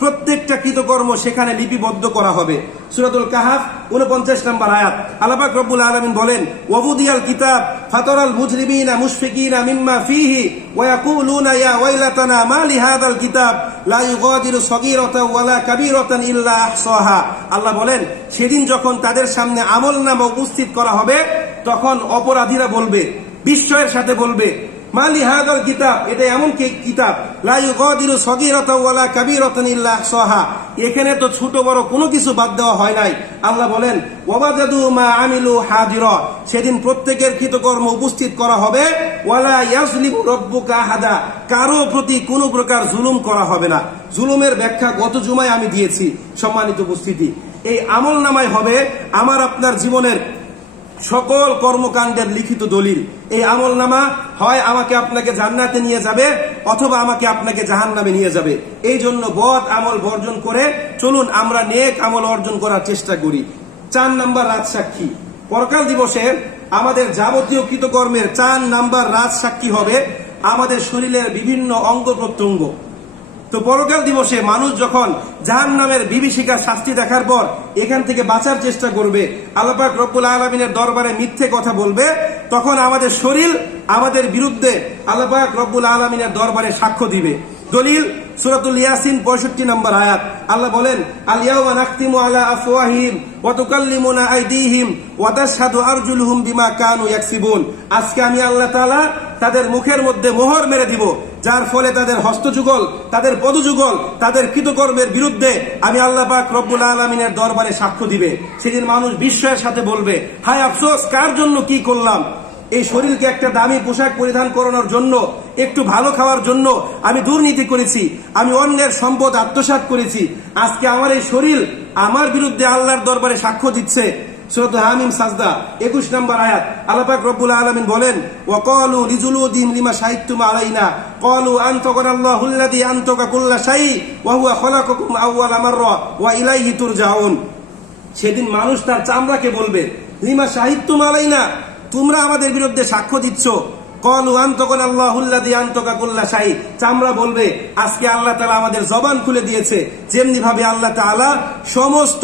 প্রত্যেকটা কৃতকর্ম সেখানে লিপিবদ্ধ করা হবে। সূরাতুল কাহাফ 49 নম্বর আয়াত। আল্লাহ পাক রব্বুল আলামিন বলেন, ওয়াবুদিয়াল কিতাব ফাতারাল মুজরিমিনা মুশফিকিনা মিম্মা ফীহি ওয়া ইয়াকুলুনা ইয়া ওয়াইলাতানা মা লিহাদাল কিতাব লা ইউগাদিরু সগীরাতান ওয়ালা কাবীরাতান ইল্লা আহসাহা। আল্লাহ বলেন, সেদিন যখন তাদের সামনে আমলনামা উপস্থিত করা হবে তখন অপরাধীরা বলবে, বিস্ময়ের সাথে বলবে, মালি হাদাল কিতাব, এটা এমন কিতাব লা ইউগাদিরু সগীরাতান ওয়ালা কাবীরাতান ইল্লা আহসাহা, এখানে তো ছোট বড় কোনো কিছু বাদ দেওয়া হয় নাই। আল্লাহ বলেন, ওয়াবাদাদু মা আমিলু হাদিরা, সেদিন প্রত্যেকের কৃতকর্ম উপস্থিত করা হবে। ওয়ালা ইয়াজলিমু রাব্বুকা আহাদা, কারো প্রতি কোনো প্রকার জুলুম করা হবে না। জুলুমের ব্যাখ্যা গত জুমায় আমি দিয়েছি। সম্মানিত উপস্থিতি, এই আমলনামায় হবে আমার আপনার জীবনের সকল কর্মকাণ্ডের লিখিত দলিল। এই আমলনামা হয় আমাকে আপনাকে জান্নাতে নিয়ে যাবে অথবা আমাকে আপনাকে জাহান্নামে নিয়ে যাবে। এই জন্য বদ আমল বর্জন করে চলুন আমরা নেক আমল অর্জন করার চেষ্টা করি। 4 নাম্বার রাজ সাক্ষী, পরকাল দিবসে আমাদের যাবতীয় কৃতকর্মের 4 নাম্বার রাজ সাক্ষী হবে আমাদের শরীরের বিভিন্ন অঙ্গ প্রত্যঙ্গ। তো পরকাল দিবসে মানুষ যখন জাহান্নামের বিভীষিকার শাস্তি দেখার পর এখান থেকে বাঁচার চেষ্টা করবে, আল্লাহ পাক রব্বুল আলামিনের দরবারে মিথ্যে কথা বলবে, তখন আমাদের শরীর আমাদের বিরুদ্ধে আল্লাহ পাক রব্বুল আলামিনের দরবারে সাক্ষ্য দিবে। দলিল সূরাতুল ইয়াসিন 65 নম্বর আয়াত। আল্লাহ বলেন, আল ইয়াওমা নাখতিমু আলা আফওয়াহিহিম ওয়া তুকাল্লিমুনা আইদিহিম ওয়া তাশহাদু আরজুলুহুম বিমা কানু ইয়াকসিবুন। আজকে আমি আল্লাহ তাআলা তাদের মুখের মধ্যে মোহর মেরে দিব, যার ফলে তাদের হস্তযুগল, তাদের পদযুগল, তাদের কৃতকর্মের বিরুদ্ধে আমি আল্লাহ পাক রব্বুল আলামিনের দরবারে সাক্ষ্য দিবে। সেদিন মানুষ বিস্ময়ের সাথে বলবে, হায় আফসোস, কার জন্য কি করলাম? এই শরীরকে একটা দামি পোশাক পরিধান করানোর জন্য, একটু ভালো খাওয়ার জন্য আমি দুর্নীতি করেছি, আমি অন্যের সম্পদ আত্মসাৎ করেছি। আজকে আমার এই শরীর আমার বিরুদ্ধে আল্লাহর দরবারে সাক্ষ্য দিচ্ছে। সূরা হামিম সাজদা 21 নম্বর আয়াত। আল্লাহ পাক রব্বুল আলামিন বলেন, ওয়া ক্বালু লিজুলুদিহিম লিমা শাহিদতুম আলাইনা ক্বালু আনতাকাল্লাহু আল্লাযী আনতাকা কুল্লা শাই ওয়া হুয়া খালাকাকুম আউওয়ালা মাররা ওয়া ইলাইহি তুরজাউন। সেদিন মানুষ তার চামড়াকে বলবে, লিমা শাহিদতুম আলাইনা, তোমরা আমাদের বিরুদ্ধে সাক্ষ্য দিচ্ছ। ক্বালু আনতাকাল্লাহু আল্লাযী আনতাকা কুল্লা শাই, চামড়া বলবে, আজকে আল্লাহ তাআলা আমাদের জবান খুলে দিয়েছে, যেমনি ভাবে আল্লাহ তাআলা সমস্ত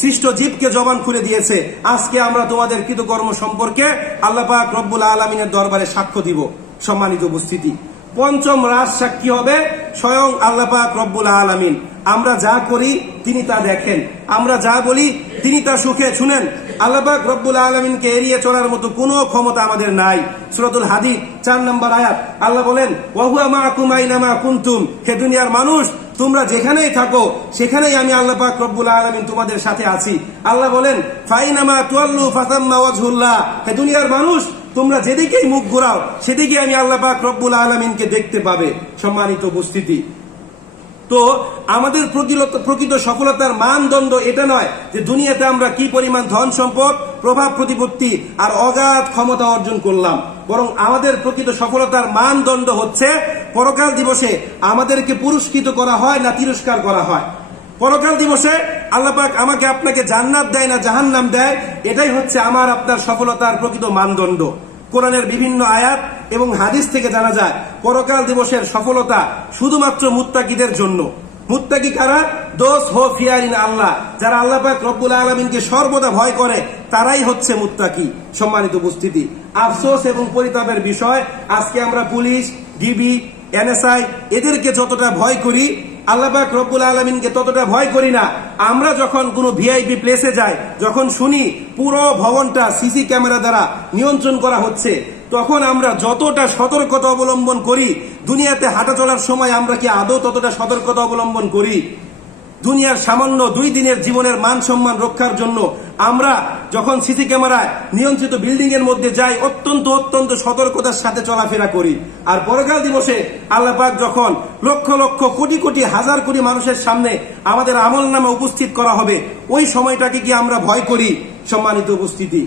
সৃষ্ট জীবকে জবান খুলে দিয়েছে। আজকে আমরা তোমাদের কৃতকর্ম সম্পর্কে আল্লাহ পাক রব্বুল আলামিনের দরবারে সাক্ষ্য দিব। সম্মানিত উপস্থিতি, 5ম রাজ সাক্ষী হবে স্বয়ং আল্লাহ পাক রব্বুল আলামিন। আমরা যা করি তিনি তা দেখেন, আমরা যা বলি তিনি তা সুখে শুনেন। আল্লাহ পাক রব্বুল আলামিনকে এড়িয়ে চলার মতো কোনো ক্ষমতা আমাদের নাই। সূরাতুল হাদীদ 4 নম্বর আয়াত। আল্লাহ বলেন, ওয়া হুয়া মাআকুম আইনামা কুনতুম, হে দুনিয়ার মানুষ, তোমরা যেখানেই থাকো সেখানেই আমি আল্লাহ পাক রব্বুল আলামিন তোমাদের সাথে আছি। আল্লাহ বলেন, ফাইনামা তুয়াল্লু ফাতাম্মা ওয়াজহুল্লাহ, হে দুনিয়ার মানুষ, তোমরা যেদিকেই মুখ ঘোরাও সেদিকে আমি আল্লাহ পাক রব্বুল আলামিনকে দেখতে পাবে। সম্মানিত উপস্থিতি, তো আমাদের প্রকৃত সফলতার মানদণ্ড এটা নয় যে দুনিয়াতে আমরা কি পরিমাণ ধন সম্পদ, প্রভাব প্রতিপত্তি আর অগাধ ক্ষমতা অর্জন করলাম, বরং আমাদের প্রকৃত সফলতার মানদণ্ড হচ্ছে পরকাল দিবসে আমাদেরকে পুরস্কৃত করা হয় না তিরস্কার করা হয়। পরকাল দিবসে আল্লাহ পাক আমাকে আপনাকে জান্নাত দেয় না জাহান্নাম দেয়, এটাই হচ্ছে আমার আপনার সফলতার প্রকৃত মানদণ্ড। কোরআনের বিভিন্ন আয়াত এবং হাদিস থেকে জানা যায় পরকাল দিবসের সফলতা শুধুমাত্র মুত্তাকিদের জন্য। মুত্তাকি কারা? দোজ হো ফিয়ার ইন আল্লাহ, যারা আল্লাহ পাক রব্বুল আলামিনকে সর্বদা ভয় করে তারাই হচ্ছে মুত্তাকি। সম্মানিত উপস্থিতি, আফসোস এবং পরিতাপের বিষয়, আজকে আমরা পুলিশ, ডিবি, এনএসআই এদেরকে যতটা ভয় করি আল্লাহ পাক রব্বুল আলামিনকে ততটা ভয় করি না। আমরা যখন কোনো ভিআইপি প্লেসে যাই, যখন শুনি পুরো ভবনটা সিসি ক্যামেরা দ্বারা নিয়ন্ত্রণ করা হচ্ছে, তখন আমরা যতটা সতর্কতা অবলম্বন করি, দুনিয়াতে হাঁটা চলার সময় আমরা কি আদৌ ততটা সতর্কতা অবলম্বন করি? দুনিয়ার সামান্য 2 দিনের জীবনের মান সম্মান রক্ষার জন্য আমরা যখন সিসি ক্যামেরায় নিয়ন্ত্রিত বিল্ডিং এর মধ্যে যাই অত্যন্ত সতর্কতার সাথে চলাফেরা করি। আর পরকাল দিবসে আল্লাহ পাক যখন লক্ষ লক্ষ কোটি কোটি হাজার কোটি মানুষের সামনে আমাদের আমলনামা উপস্থিত করা হবে, ওই সময়টাকে কি আমরা ভয় করি? সম্মানিত উপস্থিতি,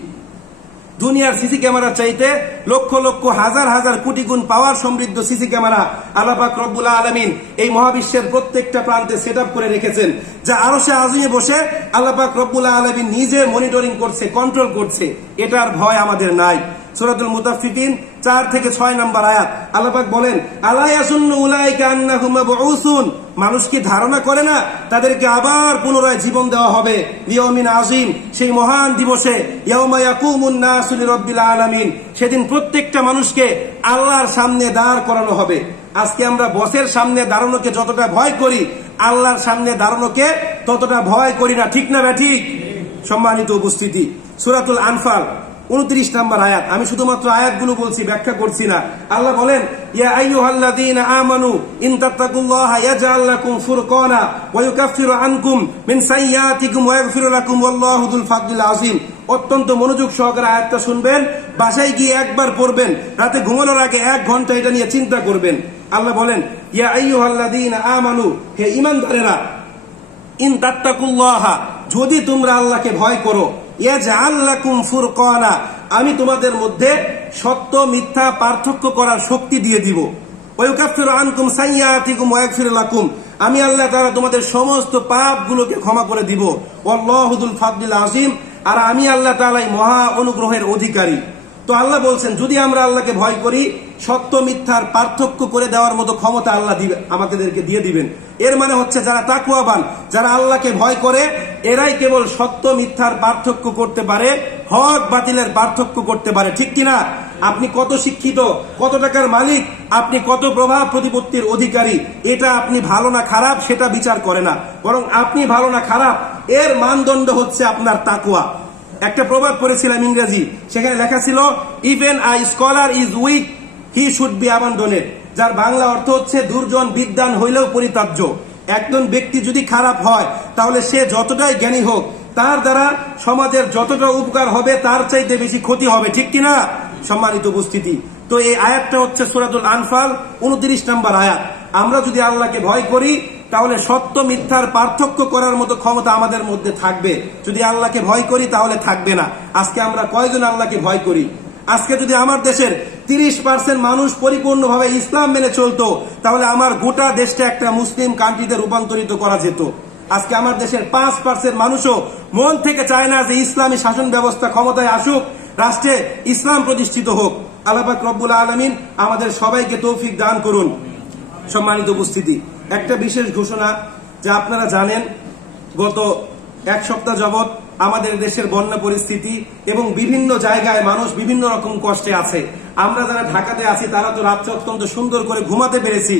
দুনিয়ার সিসি ক্যামেরা চাইতে লক্ষ লক্ষ হাজার হাজার কোটি গুণ পাওয়ার সমৃদ্ধ সিসি ক্যামেরা আল্লাহ পাক রব্বুল আলামিন এই মহাবিশ্বের প্রত্যেকটা প্রান্তে সেট আপ করে রেখেছেন, যা আরশে আজিমে বসে আল্লাহ পাক রব্বুল আলামিন নিজে মনিটরিং করছে, কন্ট্রোল করছে। এটার ভয় আমাদের নাই। সূরাতুল মুতাফফিফিন 4 থেকে 6 নম্বর আয়াত আল্লাহ পাক বলেন, আলা ইয়াসুন্নু উলাইকা আন্নাহুম মাবউসুন, মানুষ কি ধারণা করে না তাদেরকে আবার পুনরায় জীবন দেওয়া হবে লিয়াউমিন আযীম, সেই মহান দিবসে, ইয়াউমা ইয়াকুমুন নাসু লিরাব্বিল আলামিন, সেদিন প্রত্যেকটা মানুষকে আল্লাহর সামনে দাঁড় করানো হবে। আজকে আমরা বসের সামনে দাঁড়ানোকে যতটা ভয় করি, আল্লাহর সামনে দাঁড়ানোকে ততটা ভয় করি না, ঠিক না ব্যাঠিক? সম্মানিত উপস্থিতি, সূরাতুল আনফাল 29 নম্বর আয়াত, আমি শুধুমাত্র আয়াতগুলো বলছি, ব্যাখ্যা করছি না। আল্লাহ বলেন, ইয়া আইয়ুহাল্লাযীনা আমানু ইন তাত্তাকুল্লাহা ইয়াজআল লাকুম ফুরকানা ওয়া ইউকাফিরু আনকুম মিন সাইয়্যাতিকুম ওয়া ইয়াগফিরু লাকুম ওয়াল্লাহু যুল ফাদলিল আযীম। অত্যন্ত মনোযোগ সহকারে আয়াতটা শুনবেন, বাসায় গিয়ে একবার পড়বেন, রাতে ঘুমানোর আগে 1 ঘন্টা এটা নিয়ে চিন্তা করবেন। আল্লাহ বলেন, ইয়া আইয়ুহাল্লাযীনা আমানু, হে ঈমানদারেরা, ইন তাত্তাকুল্লাহা, যদি তোমরা আল্লাহকে ভয় করো, ইয়াজআল লাকুম ফুরকানা, আমি তোমাদের মধ্যে সত্য মিথ্যা পার্থক্য করার শক্তি দিয়ে দিব। ওয়া ইউকাফিরু আনকুম সাইয়্যাতিকুম ওয়া ইয়াগফিরু লাকুম, আমি আল্লাহ তাআলা তোমাদের সমস্ত পাপগুলোকে ক্ষমা করে দিব। ওয়াল্লাহু যুল ফাদলিল আযীম, আর আমি আল্লাহ তাআলাই মহা অনুগ্রহের অধিকারী। তো আল্লাহ বলছেন, যদি আমরা আল্লাহকে ভয় করি, সত্য মিথ্যার পার্থক্য করে দেওয়ার মতো ক্ষমতা আল্লাহ আমাদেরকে দিয়ে দিবেন। এর মানে হচ্ছে যারা তাকওয়াবান, যারা আল্লাহকে ভয় করে, এরাই কেবল সত্য মিথ্যার পার্থক্য করতে পারে, হক বাতিলের পার্থক্য করতে পারে, ঠিক কিনা? আপনি কত শিক্ষিত, কত টাকার মালিক, আপনি কত প্রভাব প্রতিপত্তির অধিকারী, এটা আপনি ভালো না খারাপ সেটা বিচার করে না, বরং আপনি ভালো না খারাপ এর মানদণ্ড হচ্ছে আপনার তাকওয়া। একটা প্রবাদ পড়েছিলাম ইংরেজি, সেখানে লেখা ছিল, even a scholar is weak he should be abandoned, যার বাংলা অর্থ হচ্ছে দুর্জন বিদ্বান হইলেও পরিত্যাজ্য। একজন ব্যক্তি যদি খারাপ হয়, তাহলে সে যতটাই জ্ঞানী হোক, তার দ্বারা সমাজের যতটা উপকার হবে তার চাইতে বেশি ক্ষতি হবে, ঠিক কিনা? সম্মানিত উপস্থিতি, তো এই আয়াতটা হচ্ছে সূরাতুল আনফাল 29 নম্বর আয়াত। আমরা যদি আল্লাহকে ভয় করি, তাহলে সত্য মিথ্যার পার্থক্য করার মতো ক্ষমতা আমাদের মধ্যে থাকবে। যদি আল্লাহকে ভয় করি তাহলে থাকবে না। আজকে আমরা কয়জন আল্লাহকে ভয় করি? আজকে যদি আমার দেশের 30% মানুষ পরিপূর্ণভাবে ইসলাম মেনে চলতো, তাহলে আমার গোটা দেশটা একটা মুসলিম কান্ট্রিতে রূপান্তরিত করা যেত। আজকে আমার দেশের 5% মানুষও মন থেকে চায় না যে ইসলামী শাসন ব্যবস্থা ক্ষমতায় আসুক, রাষ্ট্রে ইসলাম প্রতিষ্ঠিত হোক। আল্লাহ পাক রব্বুল আলামিন আমাদের সবাইকে তৌফিক দান করুন। সম্মানিত উপস্থিতি, একটা বিশেষ ঘোষণা, যা আপনারা জানেন, গত 1 সপ্তাহ যাবৎ আমাদের দেশের বন্যা পরিস্থিতি এবং বিভিন্ন জায়গায় মানুষ বিভিন্ন রকম কষ্টে আছে। আমরা যারা ঢাকাতে আছি তারা তো রাত্রে অত্যন্ত সুন্দর করে ঘুমাতে পেরেছি।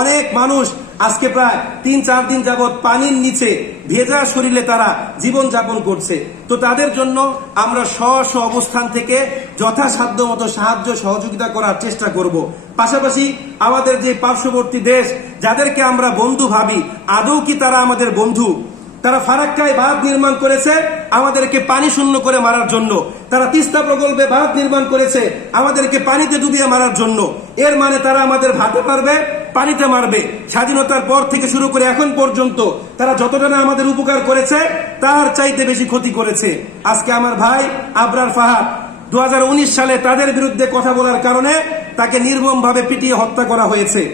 অনেক মানুষ আজকে প্রায় 3-4 দিন যাবৎ পানির নিচে ভেজা শরীরে তারা জীবন যাপন করছে। তো তাদের জন্য আমরা স্ব অবস্থান থেকে যথাসাধ্য মতো সাহায্য সহযোগিতা করার চেষ্টা করব। পাশাপাশি আমাদের যে পার্শ্ববর্তী দেশ, যাদেরকে আমরা বন্ধু ভাবি, আদৌ কি তারা আমাদের বন্ধু? তারা ফারাক্কায় বাঁধ নির্মাণ করেছে আমাদেরকে পানি শূন্য করে মারার জন্য। তারা তিস্তা প্রকল্পে বাঁধ নির্মাণ করেছে আমাদেরকে পানিতে ডুবিয়ে মারার জন্য। এর মানে তারা আমাদের ভাতে মারবে, পানিতে মারবে। স্বাধীনতার পর থেকে শুরু করে এখন পর্যন্ত তারা যতটা না আমাদের উপকার করেছে, তার চাইতে বেশি ক্ষতি করেছে। আজকে আমার ভাই আবরার ফাহাদ 2019 সালে তাদের বিরুদ্ধে কথা বলার কারণে তাকে নির্মমভাবে পিটিয়ে হত্যা করা হয়েছে।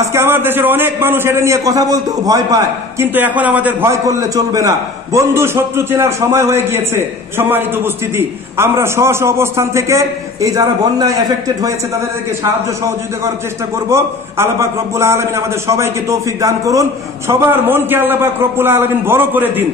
আজকে আমার দেশের অনেক মানুষ এটা নিয়ে কথা বলতেও ভয় পায়, কিন্তু এখন আমাদের ভয় করলে চলবে না। বন্ধু শত্রু চেনার সময় হয়ে গিয়েছে। সম্মানিত উপস্থিতি, আমরা স্ব অবস্থান থেকে এই যারা বন্যায় এফেক্টেড হয়েছে তাদেরকে সাহায্য সহযোগিতা করার চেষ্টা করব। আল্লাহ পাক রব্বুল আলামিন আমাদের সবাইকে তৌফিক দান করুন। সবার মনকে আল্লাহ পাক রব্বুল আলামিন বড় করে দিন।